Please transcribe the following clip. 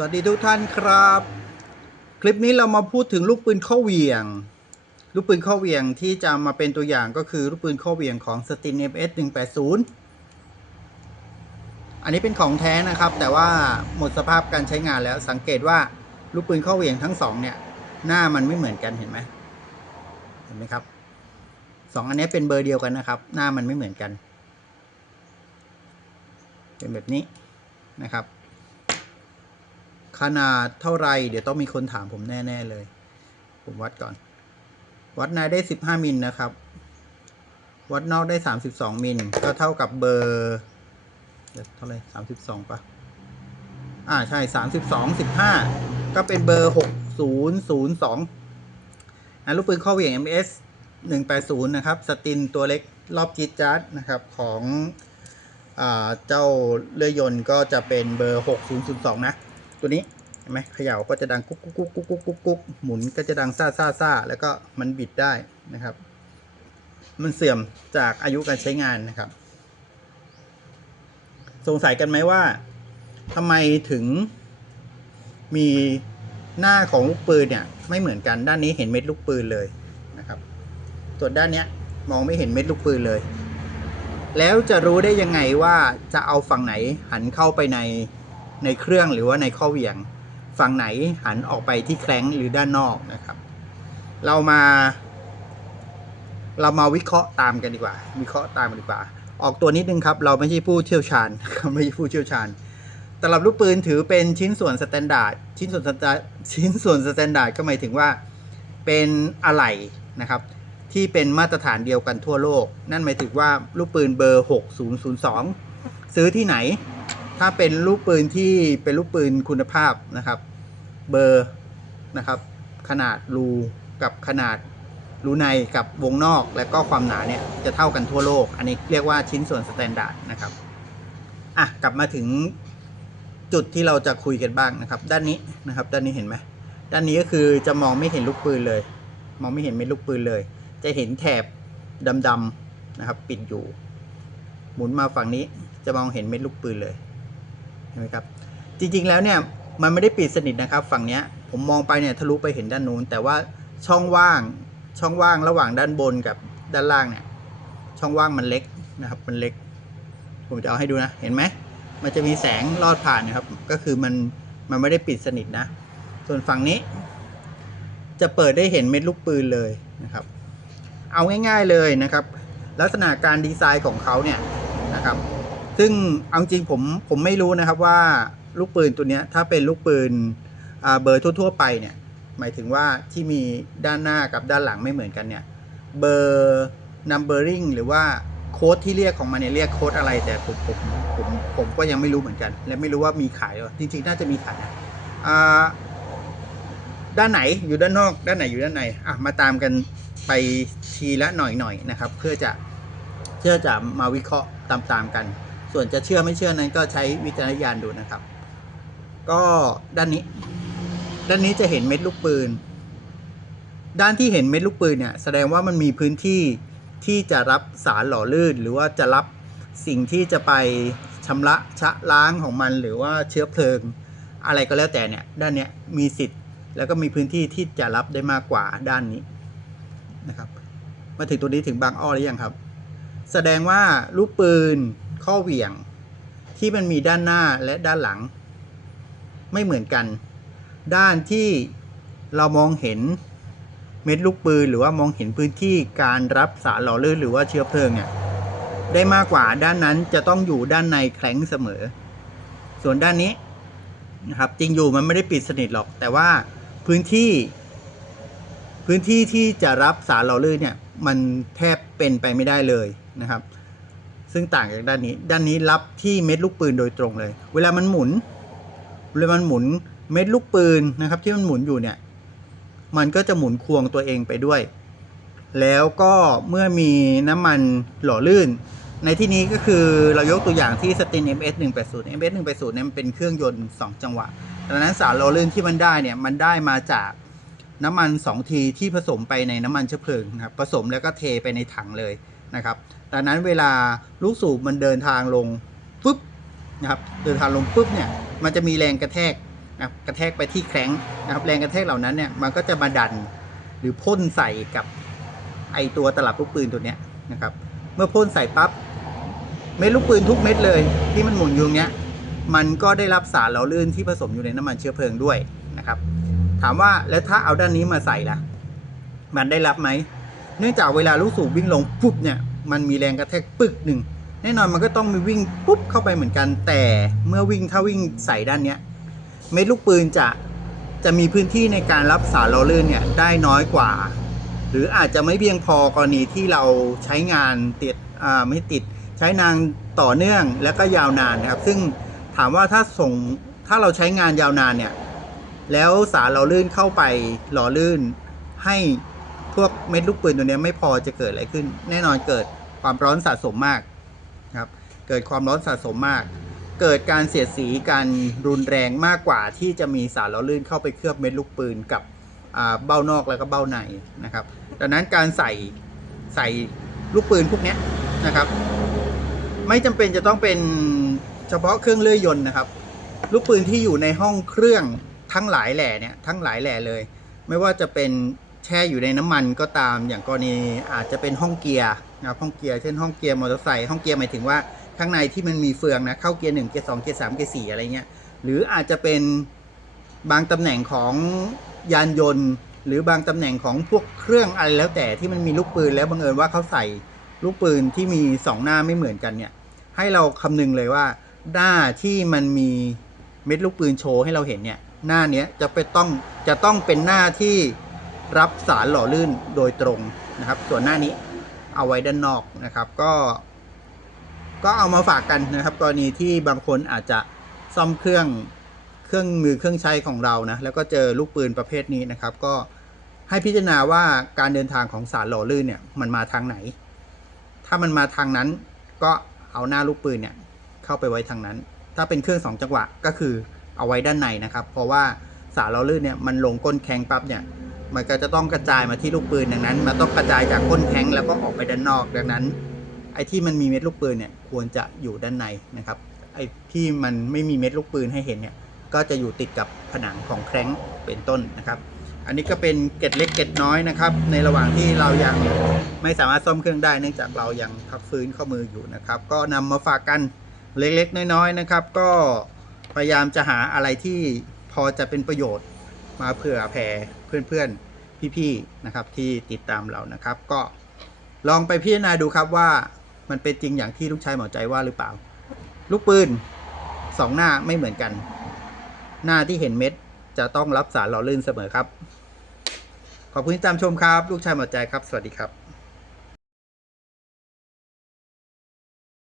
สวัสดีทุกท่านครับ คลิปนี้เรามาพูดถึงลูกปืนข้อเหวี่ยง ลูกปืนข้อเหวี่ยงที่จะมาเป็นตัวอย่างก็คือลูกปืนข้อเหวี่ยงของ Stin MS 180อันนี้เป็นของแท้นะครับ แต่ว่าหมดสภาพการใช้งานแล้วสังเกตว่าลูกปืนข้อเหวี่ยงทั้งสองเนี่ย หน้ามันไม่เหมือนกันเห็นไหมเห็นไหมครับสองอันนี้เป็นเบอร์เดียวกันนะครับ หน้ามันไม่เหมือนกัน เป็นแบบนี้นะครับ ขนาดเท่าไร เดี๋ยวต้องมีคนถามผมแน่ๆเลย ผมวัดก่อน วัดในได้ 15 มิลนะครับ วัดนอกได้ 32 มิล ก็เท่ากับเบอร์เดี๋ยวเท่าไหร่32ปะอ่าใช่ 32 15 ก็เป็นเบอร์ 6002นะลูกปืนข้อเหวี่ยง MS 180 นะครับ สตินตัวเล็กรอบจิตจัดนะครับของอเจ้าเลื่อยยนต์ก็จะเป็นเบอร์ 6002 นะ ตัวนี้เห็นไหมเขย่าก็จะดังกุ๊กกุ๊กกุ๊กกุ๊กกุ๊กกุ๊กหมุนก็จะดังซ่าซ่าซ่าแล้วก็มันบิดได้นะครับ มันเสื่อมจากอายุการใช้งานนะครับ สงสัยกันไหมว่าทำไมถึงมีหน้าของลูกปืนเนี่ย ไม่เหมือนกันด้านนี้เห็นเม็ดลูกปืนเลยนะครับ ส่วนด้านเนี้ยมองไม่เห็นเม็ดลูกปืนเลย แล้วจะรู้ได้ยังไงว่าจะเอาฝั่งไหนหันเข้าไปใน ในเครื่องหรือว่าในข้อเหวี่ยง ฝั่งไหนหันออกไปที่แคร้งหรือด้านนอกนะครับ เรามา เรามาวิเคราะห์ตามกันดีกว่า วิเคราะห์ตามกันดีกว่า ออกตัวนิดนึงครับ เราไม่ใช่ผู้เชี่ยวชาญไม่ใช่ผู้เชี่ยวชาญตลับลูกปืนถือเป็นชิ้นส่วนสแตนดาร์ดชิ้นส่วนสแตนชิ้นส่วนสแตนดาร์ดก็หมายถึงว่าเป็นอะไหล่นะครับ ที่เป็นมาตรฐานเดียวกันทั่วโลก นั่นหมายถึงว่าลูกปืนเบอร์ 6002 ซื้อที่ไหน ถ้าเป็นลูกปืนที่เป็นลูกปืนคุณภาพนะครับ เบอร์นะครับ ขนาดรูกับขนาดรูในกับวงนอกและก็ความหนาเนี่ยจะเท่ากันทั่วโลก อันนี้เรียกว่าชิ้นส่วนสแตนดาร์ดนะครับอะกลับมาถึงจุดที่เราจะคุยกันบ้างนะครับ ด้านนี้นะครับ ด้านนี้เห็นไหมด้านนี้ก็คือจะมองไม่เห็นลูกปืนเลย มองไม่เห็นเม็ดลูกปืนเลย จะเห็นแถบดำๆนะครับ ปิดอยู่ หมุนมาฝั่งนี้จะมองเห็นเม็ดลูกปืนเลย นไหมครับจริงๆแล้วเนี่ยมันไม่ได้ปิดสนิทนะครับ ฝั่งเนี้ยผมมองไปเนี่ยทะลุไปเห็นด้านนู้น แต่ว่าช่องว่างช่องว่างระหว่างด้านบนกับด้านล่างเนี่ยช่องว่างมันเล็กนะครับมันเล็ก ผมจะเอาให้ดูนะเห็นไหมมันจะมีแสงลอดผ่านนะครับ ก็คือมันมันไม่ได้ปิดสนิทนะ ส่วนฝั่งนี้ จะเปิดได้เห็นเม็ดลูกปืนเลยนะครับ เอาง่าย ๆเลยนะครับ ลักษณะการดีไซน์ของเขาเนี่ยนะครับ ซึ่งเอาจริงผมผมไม่รู้นะครับว่าลูกปืนตัวนี้ถ้าเป็นลูกปืนเบอร์ทั่ว ๆ ไปเนี่ยหมายถึงว่าที่มีด้านหน้ากับด้านหลังไม่เหมือนกันเนี่ยเบอร์ numbering หรือว่าโค้ดที่เรียกของมันเนี่ยเรียกโค้ดอะไรแต่ผมผมผมผมก็ยังไม่รู้เหมือนกัน และไม่รู้ว่ามีขายหรอจริง ๆ น่าจะมีขายนะด้านไหนอยู่ด้านนอก ด้านไหนอยู่ด้านในอะมาตามกันไปทีละหน่อยๆนะครับ เพื่อจะเพื่อจะมาวิเคราะห์ตามๆกัน ส่วนจะเชื่อไม่เชื่อนั้นก็ใช้วิจารณญาณดูนะครับ ก็ด้านนี้ ด้านนี้จะเห็นเม็ดลูกปืน ด้านที่เห็นเม็ดลูกปืนเนี่ยแสดงว่ามันมีพื้นที่ที่จะรับสารหล่อลื่น หรือว่าจะรับสิ่งที่จะไปชำระชะล้างของมัน หรือว่าเชื้อเพลิง อะไรก็แล้วแต่เนี่ยด้านเนี้ยมีสิทธิ์ แล้วก็มีพื้นที่ที่จะรับได้มากกว่าด้านนี้นะครับ มาถึงตัวนี้ถึงบางอ้อหรือยังครับ แสดงว่าลูกปืน ข้อเหวี่ยง ที่มันมีด้านหน้าและด้านหลัง ไม่เหมือนกัน ด้านที่เรามองเห็นเม็ดลูกปืนหรือว่ามองเห็นพื้นที่การรับสารหล่อลื่นหรือว่าเชื้อเพลิงเนี่ยได้มากกว่าด้านนั้นจะต้องอยู่ด้านในแข็งเสมอ ส่วนด้านนี้นะครับจริงอยู่มันไม่ได้ปิดสนิทหรอก แต่ว่าพื้นที่ พื้นที่ที่จะรับสารหล่อลื่นเนี่ยมันแทบเป็นไปไม่ได้เลยนะครับ ซึ่งต่างจากด้านนี้ ด้านนี้รับที่เม็ดลูกปืนโดยตรงเลย เวลามันหมุน เวลามันหมุนเม็ดลูกปืนนะครับที่มันหมุนอยู่เนี่ย มันก็จะหมุนควงตัวเองไปด้วย แล้วก็เมื่อมีน้ำมันหล่อลื่น ในที่นี้ก็คือเรายกตัวอย่างที่ Stin MS 180 MS 180เนี่ยมันเป็นเครื่องยนต์ 2 จังหวะดังนั้นสารหล่อลื่นที่มันได้เนี่ยมันได้มาจากน้ำมัน 2 ทีที่ผสมไปในน้ำมันเชื้อเพลิงนะครับผสมแล้วก็เทไปในถังเลย นะครับดังนั้นเวลาลูกสูบมันเดินทางลงปุ๊บนะครับเดินทางลงปุ๊บเนี่ยมันจะมีแรงกระแทกนะกระแทกไปที่แข้งนะครับแรงกระแทกเหล่านั้นเนี่ยมันก็จะมาดันหรือพ่นใส่กับไอตัวตลับลูกปืนตัวเนี้ยนะครับเมื่อพ่นใส่ปั๊บเม็ดลูกปืนทุกเม็ดเลย ที่มันหมุนอยู่ตรงเนี้ยมันก็ได้รับสารหล่อลื่นที่ผสมอยู่ในน้ำมันเชื้อเพลิงด้วยนะครับ ถามว่าแล้วถ้าเอาด้านนี้มาใส่ล่ะ มันได้รับไหม เนื่องจากเวลาลูกสูบวิ่งลงปุ๊บเนี่ยมันมีแรงกระแทกปึกหนึ่งแน่นอนมันก็ต้องมีวิ่งปุ๊บเข้าไปเหมือนกัน แต่เมื่อวิ่งถ้าวิ่งใส่ด้านเนี้ยเม็ดลูกปืนจะจะมีพื้นที่ในการรับสารหล่อลื่นเนี่ยได้น้อยกว่า หรืออาจจะไม่เพียงพอกรณีที่เราใช้งานติดอ่าไม่ติดใช้นานต่อเนื่องและก็ยาวนานนะครับ ซึ่งถามว่าถ้าส่งถ้าเราใช้งานยาวนานเนี่ยแล้วสารหล่อลื่นเข้าไปหล่อลื่นให้ วกเม็ดลูกปืนตัวนี้ไม่พอจะเกิดอะไรขึ้น แน่นอนเกิดความร้อนสะสมมากนะครับเกิดความร้อนสะสมมาก เกิดการเสียดสีการรุนแรงมากกว่าที่จะมีสารล่อลื่นเข้าไปเคลือบเม็ดลูกปืนกับอ่าเบ้านอกแล้วก็เบ้าในนะครับ ดังนั้นการใส่ใส่ลูกปืนพวกนี้นะครับ ไม่จำเป็นจะต้องเป็นเฉพาะเครื่องเลื่อยยนต์นะครับ ลูกปืนที่อยู่ในห้องเครื่องทั้งหลายแหล่เนี่ยทั้งหลายแหล่เลย ไม่ว่าจะเป็น ช่อยู่ในน้ำมันก็ตามอย่างกรณีอาจจะเป็นห้องเกียร์นะครับห้องเกียร์เช่นห้องเกียร์มอเตอร์ไซค์ห้องเกียร์หมายถึงว่าข้างในที่มันมีเฟืองนะเข้าเกียร์หนึ่งเกียร์สองเกียร์สามเกียร์สี่อะไรเงี้ยหรืออาจจะเป็นบางตำแหน่งของยานยนต์ หรือบางตำแหน่งของพวกเครื่องอะไรแล้วแต่ที่มันมีลูกปืนแล้วบังเอิญว่าเขาใส่ลูกปืนที่มีสองหน้าไม่เหมือนกันเนี่ยให้เราคำนึงเลยว่าหน้าที่มันมีเม็ดลูกปืนโชว์ให้เราเห็นเนี่ยหน้าเนี้ยจะเป็นต้องจะต้องเป็นหน้าที่ รับสารหล่อลื่นโดยตรงนะครับ ส่วนหน้านี้เอาไว้ด้านนอกนะครับ ก็ ก็เอามาฝากกันนะครับ กรณีที่บางคนอาจจะซ่อมเครื่องเครื่องมือเครื่องใช้ของเรานะแล้วก็เจอลูกปืนประเภทนี้นะครับ ก็ให้พิจารณาว่าการเดินทางของสารหล่อลื่นเนี่ยมันมาทางไหน ถ้ามันมาทางนั้นก็เอาหน้าลูกปืนเนี่ยเข้าไปไว้ทางนั้น ถ้าเป็นเครื่องสองจังหวะก็คือเอาไว้ด้านในนะครับ เพราะว่าสารหล่อลื่นเนี่ยมันลงก้นแข้งปั๊บเนี่ย มันก็จะต้องกระจายมาที่ลูกปืนดังนั้น มันต้องกระจายจากก้นแข้งแล้วก็ออกไปด้านนอกดังนั้น ไอ้ที่มันมีเม็ดลูกปืนเนี่ยควรจะอยู่ด้านในนะครับ ไอ้ที่มันไม่มีเม็ดลูกปืนให้เห็นเนี่ยก็จะอยู่ติดกับผนังของแข้งเป็นต้นนะครับ อันนี้ก็เป็นเกร็ดเล็กเกร็ดน้อยนะครับ ในระหว่างที่เรายังไม่สามารถซ่อมเครื่องได้ เนื่องจากเรายังพักฟื้นข้อมืออยู่นะครับ ก็นำมาฝากกันเล็กๆ น้อยๆนะครับ ก็พยายามจะหาอะไรที่พอจะเป็นประโยชน์มาเผื่อแผ่ เพื่อนๆพี่ๆนะครับที่ติดตามเรานะครับ ก็ลองไปพิจารณาดูครับว่ามันเป็นจริงอย่างที่ลูกชายหมอใจว่าหรือเปล่า ลูกปืนสองหน้าไม่เหมือนกัน หน้าที่เห็นเม็ดจะต้องรับสารหล่อลื่นเสมอครับ ขอบคุณที่ตามชมครับ ลูกชายหมอใจครับ สวัสดีครับ